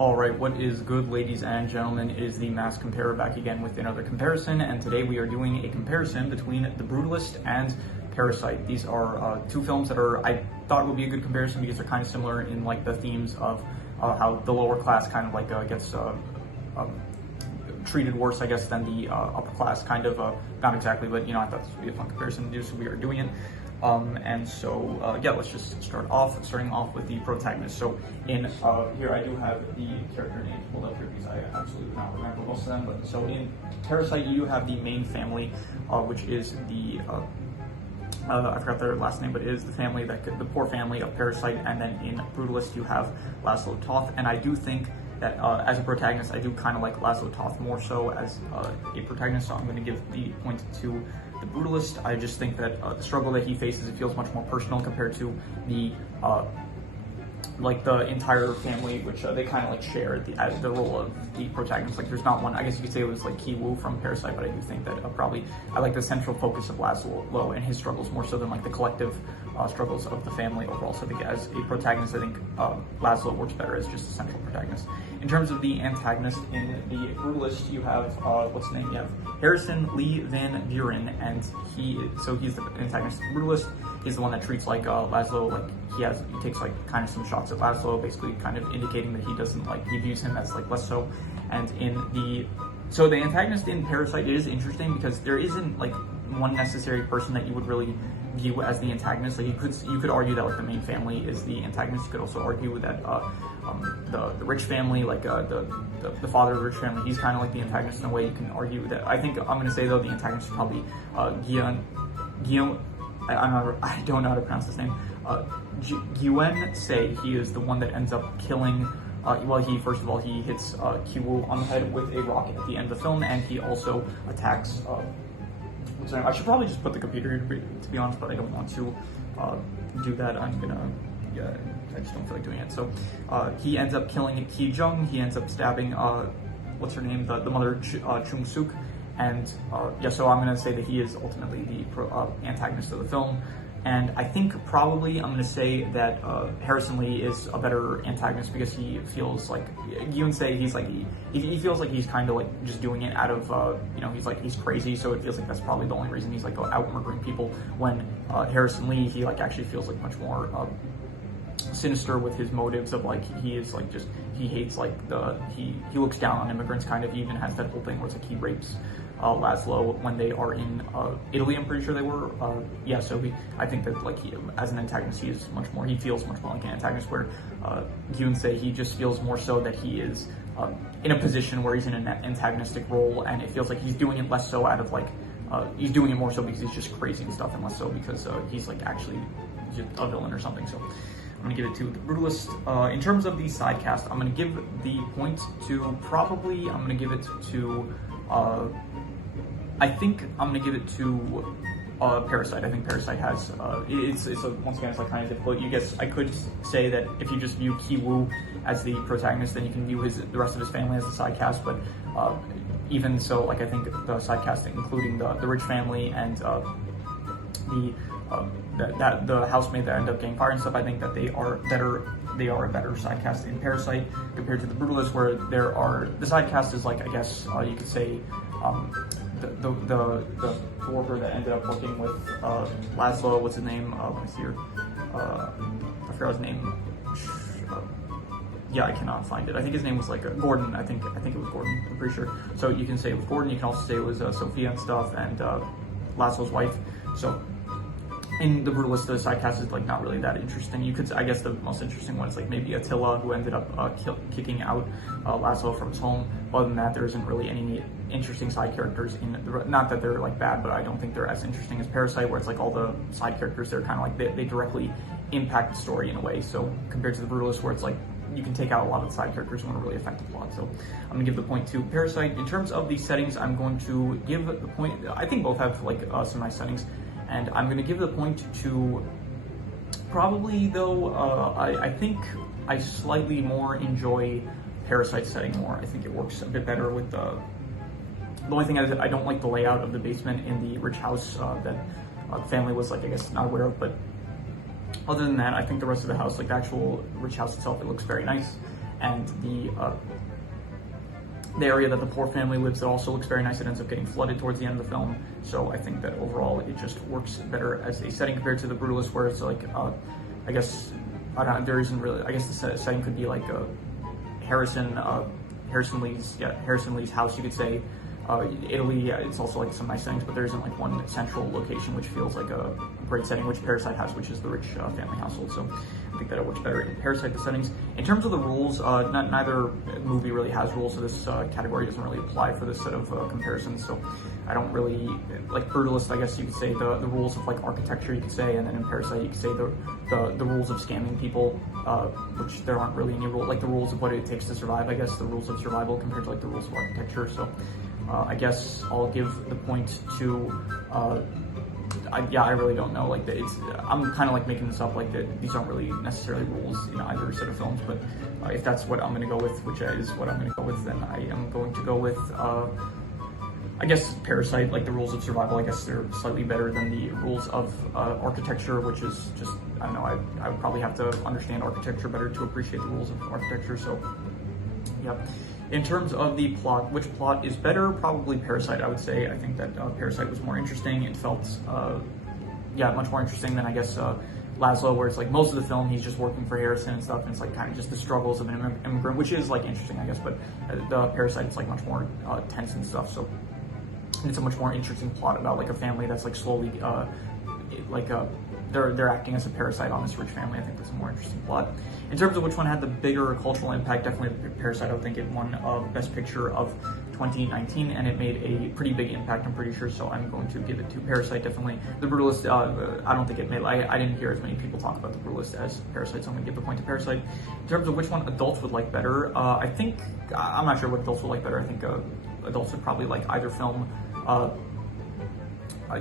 Alright, what is good, ladies and gentlemen? It is the Mass Comparer back again with another comparison, and today we are doing a comparison between The Brutalist and Parasite. These are two films that I thought would be a good comparison because they're kind of similar in like the themes of how the lower class kind of like gets treated worse, I guess, than the upper class, kind of, not exactly, but I thought this would be a fun comparison to do, so we are doing it. Yeah, let's just starting off with the protagonist. So in here I do have the character names pulled up here because I absolutely do not remember most of them. But so in Parasite, you have the main family, which is the I forgot their last name, but it is the family the poor family of Parasite. And then in Brutalist, you have Laszlo Toth, and I do think that as a protagonist, I do kind of like Laszlo Toth more so as a protagonist, so I'm going to give the point to The Brutalist. I just think that the struggle that he faces, it feels much more personal compared to the the entire family, which they kind of like share the role of the protagonist. Like there's not one, I guess you could say it was like Ki-woo from Parasite, but I do think that I like the central focus of Laszlo and his struggles more so than like the collective struggles of the family overall. So I think as a protagonist, I think Laszlo works better as just a central protagonist. In terms of the antagonist, in The Brutalist, you have, what's his name? You have Harrison Lee Van Buren, and he's the antagonist of The Brutalist. He's the one that treats like Laszlo, like he takes like kind of some shots at Laszlo, basically kind of indicating that he views him as like less so. And the antagonist in Parasite, it is interesting because there isn't like one necessary person that you would really view as the antagonist. Like you could argue that like the main family is the antagonist. You could also argue that the rich family, like the father of the rich family, he's kind of like the antagonist in a way. You can argue that. I think I'm going to say though the antagonist is probably Guillaume. I don't know how to pronounce his name. Guen Sei. He is the one that ends up killing. First of all he hits Ki-woo on the head with a rock at the end of the film, and he also attacks. What's his name? I should probably just put the computer here to be honest, but I don't want to do that. I just don't feel like doing it. So he ends up killing Ki Jung. He ends up stabbing what's her name? The mother Chung Suk. And so I'm going to say that he is ultimately the antagonist of the film. And I think probably I'm going to say that Harrison Lee is a better antagonist because he feels like, you can say he feels like he's kind of like just doing it out of, he's crazy. So it feels like that's probably the only reason he's like out murdering people, when Harrison Lee, he like actually feels like much more sinister with his motives of like, he is like just, he hates like he looks down on immigrants kind of. He even has that whole thing where it's like he rapes Laszlo when they are in Italy, I'm pretty sure they were. I think that like as an antagonist, he feels much more like an antagonist, where Gyun-se, he just feels more so that he is in a position where he's in an antagonistic role, and it feels like he's doing it less so out of like, he's doing it more so because he's just crazy and stuff, and less so because he's like actually just a villain or something. So I'm going to give it to The Brutalist. In terms of the side cast, I'm going to give the point to I think I'm going to give it to Parasite. I think Parasite has, once again, it's like kind of difficult. I could say that if you just view Ki-woo as the protagonist, then you can view the rest of his family as the side cast, but even so, like I think the side cast, including the rich family and the housemaid that end up getting fired and stuff, I think that they are a better side cast in Parasite compared to The Brutalist, where the side cast is like, I guess you could say the worker that ended up working with Laszlo, what's his name? Let me see here. I forgot his name. I cannot find it. I think his name was like Gordon. I think it was Gordon. I'm pretty sure. So you can say it was Gordon. You can also say it was Sophia and stuff, and Laszlo's wife. So in The Brutalist, the side cast is like not really that interesting. I guess the most interesting one is like maybe Attila, who ended up kicking out Laszlo from his home. Other than that, there isn't really any interesting side characters not that they're like bad, but I don't think they're as interesting as Parasite, where it's like all the side characters, they're kind of like they directly impact the story in a way. So compared to The Brutalist, where it's like you can take out a lot of the side characters who want to really affect the plot. So I'm gonna give the point to Parasite. In terms of the settings, I'm going to give the point, I think both have like some nice settings, and I'm going to give the point to probably though, I think I slightly more enjoy Parasite setting more. I think it works a bit better with the only thing is I don't like the layout of the basement in the rich house that the family was like, I guess, not aware of, but other than that, I think the rest of the house, like the actual rich house itself, it looks very nice. and the area that the poor family lives, it also looks very nice. It ends up getting flooded towards the end of the film, so I think that overall it just works better as a setting compared to the Brutalist, where it's like, I guess, I don't know, there isn't really, I guess the setting could be like Harrison Lee's house, you could say. Italy, it's also like some nice things, but there isn't like one central location which feels like a great setting, which Parasite has, which is the rich family household. So I think that it works better in Parasite, the settings. In terms of the rules, neither movie really has rules, so this category doesn't really apply for this set of comparisons. So I don't really, like Brutalist, I guess you could say the rules of like architecture, you could say, and then in Parasite you could say the rules of scamming people, which there aren't really any rules, like the rules of what it takes to survive, I guess, the rules of survival compared to like the rules of architecture. So I guess I'll give the point to, I really don't know, like I'm kind of like making this up, like these aren't really necessarily rules in either set of films, but if that's what I'm going to go with, which is what I'm going to go with, then I am going to go with, I guess Parasite. Like the rules of survival, I guess they're slightly better than the rules of architecture, which is just, I don't know, I would probably have to understand architecture better to appreciate the rules of architecture, so yeah. In terms of the plot, which plot is better? Probably Parasite, I would say. I think that Parasite was more interesting. It felt, much more interesting than, I guess, Laszlo, where it's like most of the film he's just working for Harrison and stuff, and it's like kind of just the struggles of an immigrant, which is like interesting, I guess, but the Parasite is like much more tense and stuff, so it's a much more interesting plot about like a family that's like slowly, they're acting as a parasite on this rich family. I think that's a more interesting plot. In terms of which one had the bigger cultural impact, definitely Parasite. I would think it won Best Picture of 2019, and it made a pretty big impact, I'm pretty sure, so I'm going to give it to Parasite, definitely. The Brutalist, I don't think it made, I didn't hear as many people talk about The Brutalist as Parasite, so I'm going to give the point to Parasite. In terms of which one adults would like better, I think, I'm not sure what adults would like better. I think adults would probably like either film.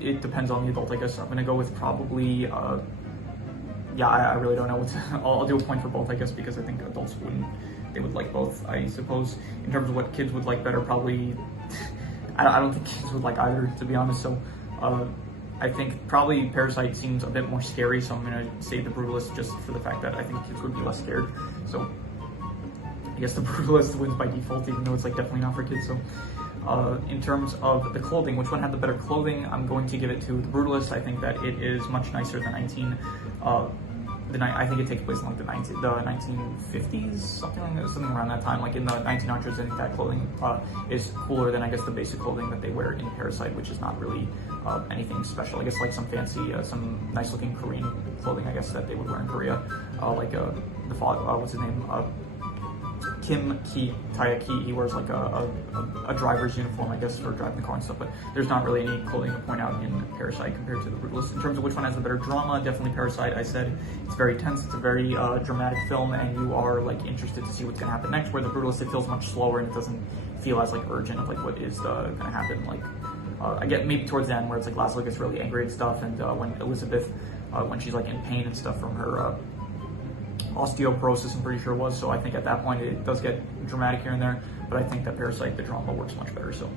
It depends on the adult, I guess. I'm going to go with probably, I really don't know what to, I'll do a point for both, I guess, because I think adults they would like both, I suppose. In terms of what kids would like better, probably, I don't think kids would like either, to be honest, so I think probably Parasite seems a bit more scary, so I'm going to say The Brutalist just for the fact that I think kids would be less scared, so I guess The Brutalist wins by default, even though it's like definitely not for kids, so. In terms of the clothing, which one had the better clothing? I'm going to give it to The Brutalist. I think that it is much nicer than I think it takes place in like the 1950s, something around that time. Like in the 1900s, I think that clothing is cooler than, I guess, the basic clothing that they wear in Parasite, which is not really anything special. I guess like some fancy, some nice looking Korean clothing, I guess, that they would wear in Korea, like the father, what's his name? Kim Taeyaki, he wears like a driver's uniform, I guess, for driving the car and stuff, but there's not really any clothing to point out in Parasite compared to The Brutalist. In terms of which one has the better drama, definitely Parasite. I said it's very tense, it's a very dramatic film, and you are like interested to see what's going to happen next, where The Brutalist, it feels much slower and it doesn't feel as like urgent of like what is going to happen. Like I get maybe towards the end where it's like Laszlo gets really angry and stuff, and when Elizabeth, when she's like in pain and stuff from her osteoporosis, I'm pretty sure it was, so I think at that point it does get dramatic here and there, but I think that Parasite, the drama works much better. So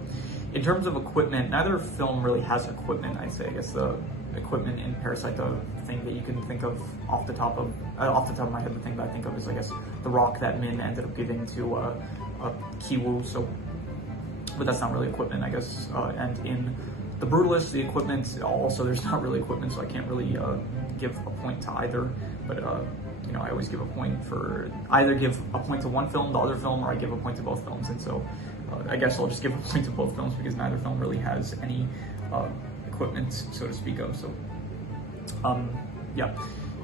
in terms of equipment, neither film really has equipment, I'd say. I guess the equipment in Parasite, the thing that you can think of off the top of my head, the thing that I think of is, I guess, the rock that Min ended up giving to Ki-woo, so, but that's not really equipment, I guess. And in The Brutalist, the equipment, also there's not really equipment, so I can't really give a point to either, but you know, I always give a point for, either give a point to one film, the other film, or I give a point to both films, and so I guess I'll just give a point to both films because neither film really has any equipment, so to speak of, so yeah.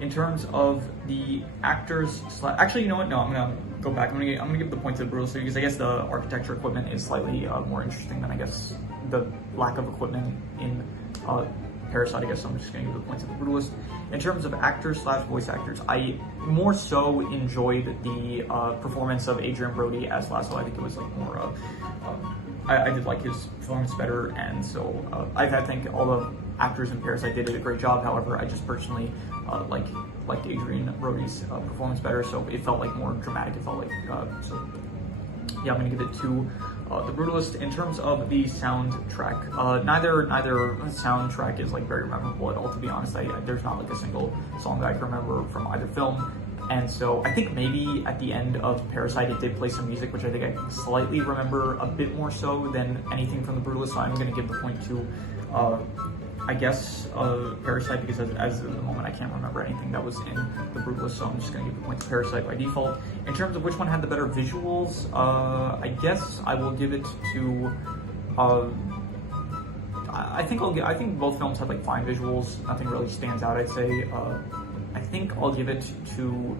In terms of the actors, actually, you know what, no, I'm gonna go back, I'm gonna give the point to The Brutalist because I guess the architecture equipment is slightly more interesting than, I guess, the lack of equipment in Parasite. I guess I'm just going to give the point to The Brutalist. In terms of actors/voice actors, I more so enjoyed the performance of Adrian Brody as Laszlo. I think it was like more, I did like his performance better, and so I think all the actors in Parasite did a great job. However, I just personally liked Adrian Brody's performance better, so it felt like more dramatic. It felt like, so yeah, I'm going to give it to The Brutalist. In terms of the soundtrack, neither soundtrack is like very memorable at all, to be honest. There's not like a single song that I can remember from either film. And so I think maybe at the end of Parasite it did play some music, which I think I slightly remember a bit more so than anything from The Brutalist. So I'm going to give the point to, I guess, Parasite, because as of the moment I can't remember anything that was in The Brutalist, so I'm just going to give the point to Parasite by default. In terms of which one had the better visuals, I guess I will give it to. I think both films had like fine visuals. Nothing really stands out, I'd say. I think I'll give it to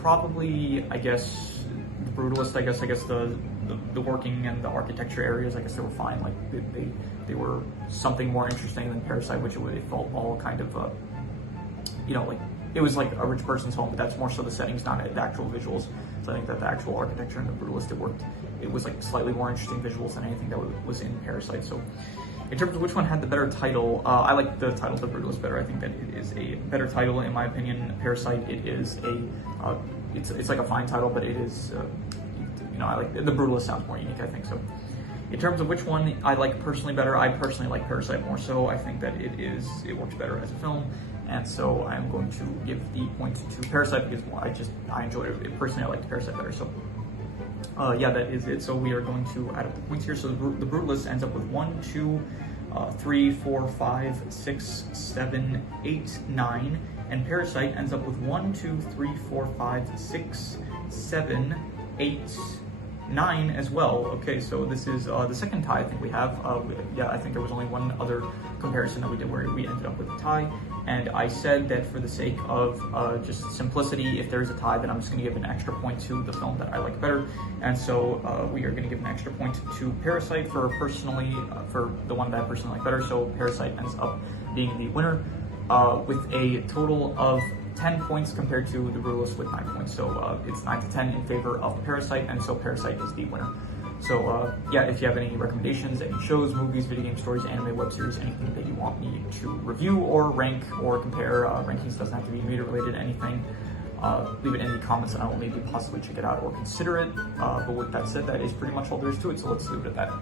probably, I guess, The Brutalist. I guess the working and the architecture areas, I guess they were fine. Like they were something more interesting than Parasite, which it felt all kind of like it was like a rich person's home, but that's more so the settings, not the actual visuals. So I think that the actual architecture in The Brutalist, it was like slightly more interesting visuals than anything that was in Parasite. So in terms of which one had the better title, I like the title The Brutalist better. I think that it is a better title in my opinion. Parasite, it is it's like a fine title, but it is, I like The Brutalist sounds more unique, I think. So in terms of which one I like personally better, I personally like Parasite more so. I think that it works better as a film. And so I'm going to give the point to Parasite because I enjoyed it. Personally, I liked Parasite better. So yeah, that is it. So we are going to add up the points here. So the Brutalist ends up with 1, 2, 3, 4, 5, 6, 7, 8, 9. And Parasite ends up with 1, 2, 3, 4, 5, 6, 7, 8, 9 as well. Okay, so this is the second tie I think we have. Yeah, I think there was only one other comparison that we did where we ended up with a tie. And I said that for the sake of just simplicity, if there is a tie, then I'm just going to give an extra point to the film that I like better. And so we are going to give an extra point to Parasite for the one that I personally like better. So Parasite ends up being the winner with a total of 10 points compared to The Brutalist with 9 points. So it's 9 to 10 in favor of Parasite, and so Parasite is the winner. So yeah, if you have any recommendations, any shows, movies, video game stories, anime, web series, anything that you want me to review or rank or compare, rankings doesn't have to be media related, anything, leave it in the comments and I will maybe possibly check it out or consider it. But with that said, that is pretty much all there is to it, so let's leave it at that.